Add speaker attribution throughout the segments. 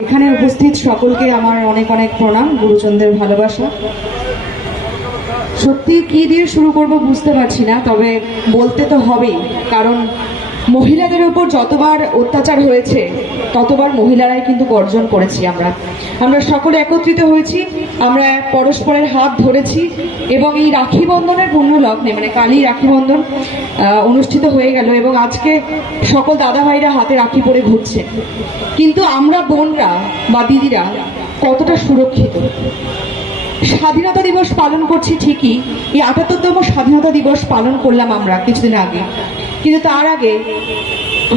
Speaker 1: এখানে উপস্থিত সকলকে আমার অনেক অনেক প্রণাম, গুরুজনদের ভালোবাসা। সত্যি কি দিয়ে শুরু করব বুঝতে পারছি না, তবে বলতে তো হবেই, কারণ মহিলাদের উপর যতবার অত্যাচার হয়েছে, ততবার মহিলারাই কিন্তু গর্জন করেছি আমরা। আমরা সকলে একত্রিত হয়েছি, আমরা পরস্পরের হাত ধরেছি এবং এই রাখি বন্ধনের পূর্ণ লগ্নে মানে কালই রাখি বন্ধন অনুষ্ঠিত হয়ে গেল এবং আজকে সকল দাদা ভাইরা হাতে রাখি পরে ঘুরছে। কিন্তু আমরা বোনরা বা দিদিরা কতটা সুরক্ষিত? স্বাধীনতা দিবস পালন করছি ঠিকই, এই আটাত্তরতম স্বাধীনতা দিবস পালন করলাম আমরা কিছুদিন আগে। কিন্তু তার আগে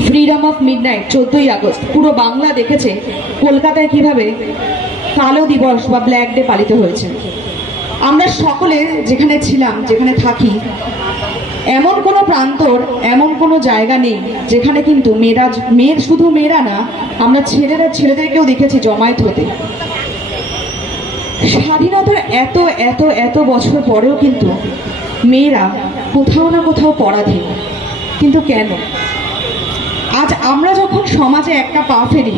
Speaker 1: ফ্রিডম অফ মিড নাইট চোদ্দই আগস্ট, পুরো বাংলা দেখেছে কলকাতায় কীভাবে কালো দিবস বা ব্ল্যাক ডে পালিত হয়েছে। আমরা সকলে যেখানে ছিলাম, যেখানে থাকি, এমন কোনো প্রান্তর, এমন কোনো জায়গা নেই যেখানে কিন্তু মেয়েরা, মেয়ের শুধু মেয়েরা না, আমরা ছেলেরা, ছেলেদেরকেও দেখেছি জমায়েত হতে। স্বাধীনতার এত এত এত বছর পরেও কিন্তু মেয়েরা কোথাও না কোথাও পরাধীন। কিন্তু কেন? আজ আমরা যখন সমাজে একটা পা ফেলি,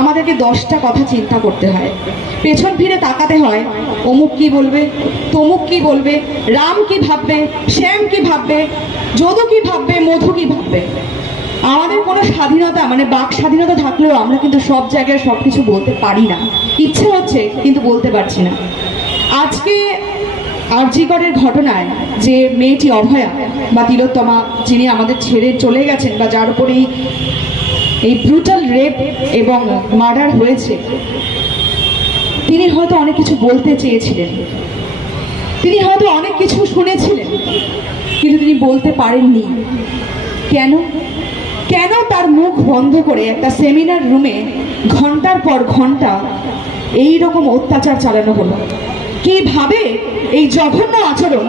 Speaker 1: আমাদেরকে দশটা কথা চিন্তা করতে হয়। পেছন ফিরে তাকাতে হয়, অমুক কি বলবে, তমুক কি বলবে, রাম কি ভাববে, শ্যাম কি ভাববে, যদু কি ভাববে, মধু কি ভাববে। আমাদের কোনো স্বাধীনতা মানে বাক স্বাধীনতা থাকলেও আমরা কিন্তু সব জায়গায় সব কিছু বলতে পারি না। ইচ্ছে হচ্ছে, কিন্তু বলতে পারছি না। আজকে আরজিগড়ের ঘটনায় যে মেয়েটি অভয়া বা তিলোত্তমা, যিনি আমাদের ছেড়ে চলে গেছেন বা যার উপর এই এই ব্রুটাল রেপ এবং মার্ডার হয়েছে, তিনি হয়তো অনেক কিছু বলতে চেয়েছিলেন। তিনি হয়তো অনেক কিছু শুনেছিলেন, কিন্তু তিনি বলতে পারেননি। কেন? কেন তার মুখ বন্ধ করে একটা সেমিনার রুমে ঘণ্টার পর ঘণ্টা এই রকম অত্যাচার চালানো হলো? কীভাবে এই জঘন্য আচরণ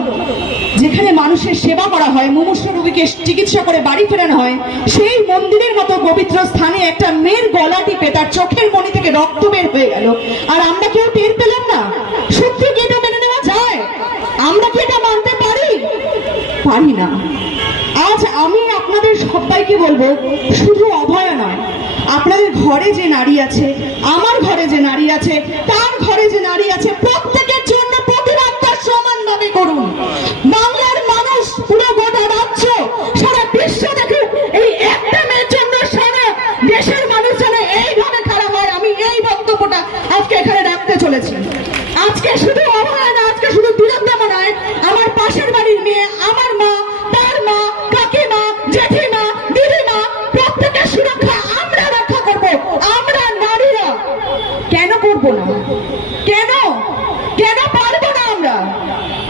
Speaker 1: যেখানে মানুষের সেবা করা হয়, মুমূর্ষ রোগীকে চিকিৎসা করে বাড়ি ফেরানো হয়, সেই মন্দিরের মতো পবিত্র স্থানে একটা মেয়ের গলা টিপে তার চোখের মণি থেকে রক্ত বের হয়ে গেল। আর আমরা কেউ টের পেলাম না? সত্যি কি এটা মেনে নেওয়া যায়? আমরা কি এটা মানতে পারি? পারি না। আজ আমি আপনাদের সবাইকে বলব, শুধু অভয় নয়, আপনাদের ঘরে যে নারী আছে, আমার ঘরে যে নারী আছে, তার ঘরে যে নারী আছে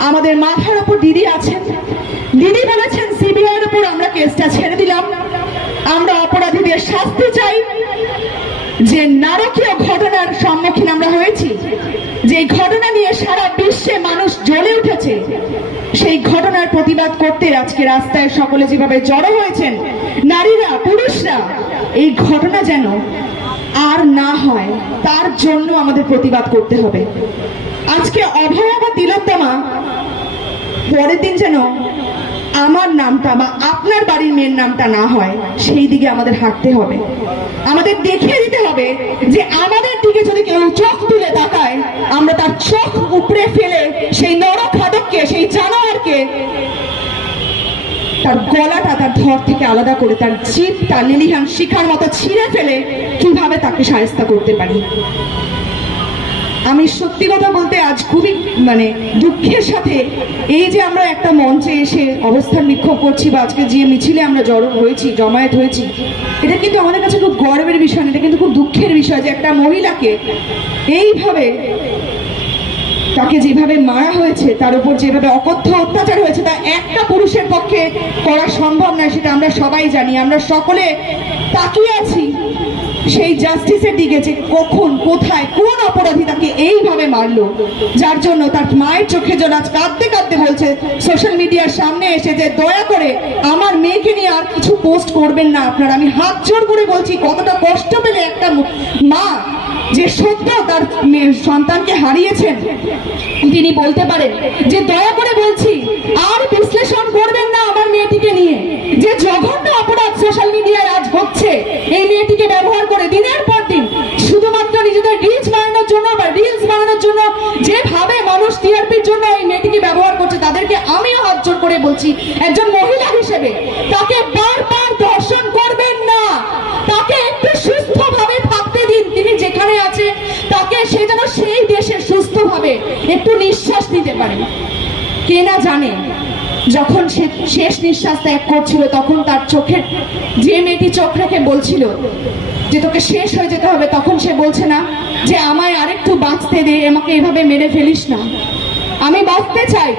Speaker 1: আমাদের মাথার উপর দিদি আছেন। দিদি বলেছেন সিবিআই এর উপর আমরা কেসটা ছেড়ে দিলাম। আমরা অপরাধীদের শাস্তি চাই। যে নারকীয় ঘটনার সম্মুখীন আমরা হয়েছি যে ঘটনা নিয়ে সারা বিশ্বে মানুষ জ্বলে উঠেছে, সেই ঘটনার প্রতিবাদ করতে আজকে রাস্তায় সকলে যেভাবে জড়ো হয়েছেন, নারীরা, পুরুষরা, এই ঘটনা যেন আর না হয়, তার জন্য আমাদের প্রতিবাদ করতে হবে। আজকে অভয়া বা তিলোত্তমা পরের দিন যেন আমার নামটা বা আপনার বাড়ির মেয়ের নামটা না হয়, সেই দিকে আমাদের হাঁটতে হবে। আমাদের দেখিয়ে দিতে হবে যে আমাদের দিকে যদি কেউ চোখ তুলে তাকায়, আমরা তার চোখ উপড়ে ফেলে সেই নরখাদককে সেই জানোয়ারকে, তার গলাটা তার ধর থেকে আলাদা করে, তার জিপ তার লিলিহান শিখার মতো ছিঁড়ে ফেলে কীভাবে তাকে সাহেস্তা করতে পারি? আমি সত্যি কথা বলতে আজ খুবই মানে দুঃখের সাথে এই যে আমরা একটা মঞ্চে এসে অবস্থান বিক্ষোভ করছি বা আজকে যে মিছিলে আমরা জড়ো হয়েছি, জমায়েত হয়েছি, এটা কিন্তু আমাদের কাছে খুব গর্বের বিষয় না, এটা কিন্তু খুব দুঃখের বিষয় যে একটা মহিলাকে এইভাবে, তাকে যেভাবে মারা হয়েছে, তার উপর যেভাবে অকথ্য অত্যাচার হয়েছে, তা একটা পুরুষের পক্ষে করা সম্ভব নয়, সেটা আমরা সবাই জানি। আমরা সকলে তাকিয়ে আছি সেই জাস্টিসের দিকে যে কখন, কোথায়, কোন অপরাধী তাকে এইভাবে মারলো, যার জন্য তার মায়ের চোখে জল আজ কাঁদতে কাঁদতে বলছে সোশ্যাল মিডিয়ার সামনে এসে যে দয়া করে আমার মেয়েকে নিয়ে আর কিছু পোস্ট করবেন না আপনারা। আমি হাত জোর করে বলছি, কতটা কষ্ট পেলে একটা মা যে সত্য তার সন্তানকে হারিয়েছেন। তিনি বলতে পারেন যে দয়া করে বলছি, আর বিশ্লেষণ করবেন এই মেয়েটিকে ব্যবহার করে দিনের পর দিন শুধুমাত্র নিজেদের রিলস বানানোর জন্য বা রিলস বানানোর জন্য যেভাবে মানুষ টিআরপির জন্য এই মেয়েটিকে ব্যবহার করছে, তাদেরকে আমিও হাত জোর করে বলছি, একজন মহিলা হিসেবে তাকে বারবার দর্শন করবেন না। তাকে একটু সুস্থভাবে থাকতে দিন, তিনি যেখানে আছে, তাকে সে যেন সেই দেশে সুস্থভাবে একটু নিঃশ্বাস নিতে পারে। কে না জানে? যখন সে শেষ নিঃশ্বাস ত্যাগ করছিল, তখন তার চোখের যে মেয়েটি চোখ রেখে বলছিল যে তোকে শেষ হয়ে যেতে হবে, তখন সে বলছে না, যে আমায় আরেকটু বাঁচতে দে, আমাকে এভাবে মেরে ফেলিস না। আমি বাঁচতে চাই,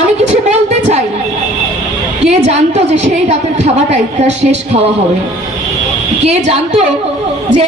Speaker 1: আমি কিছু বলতে চাই। কে জানতো যে সেই রাতের খাওয়াটাই তার শেষ খাওয়া হবে? কে জানতো যে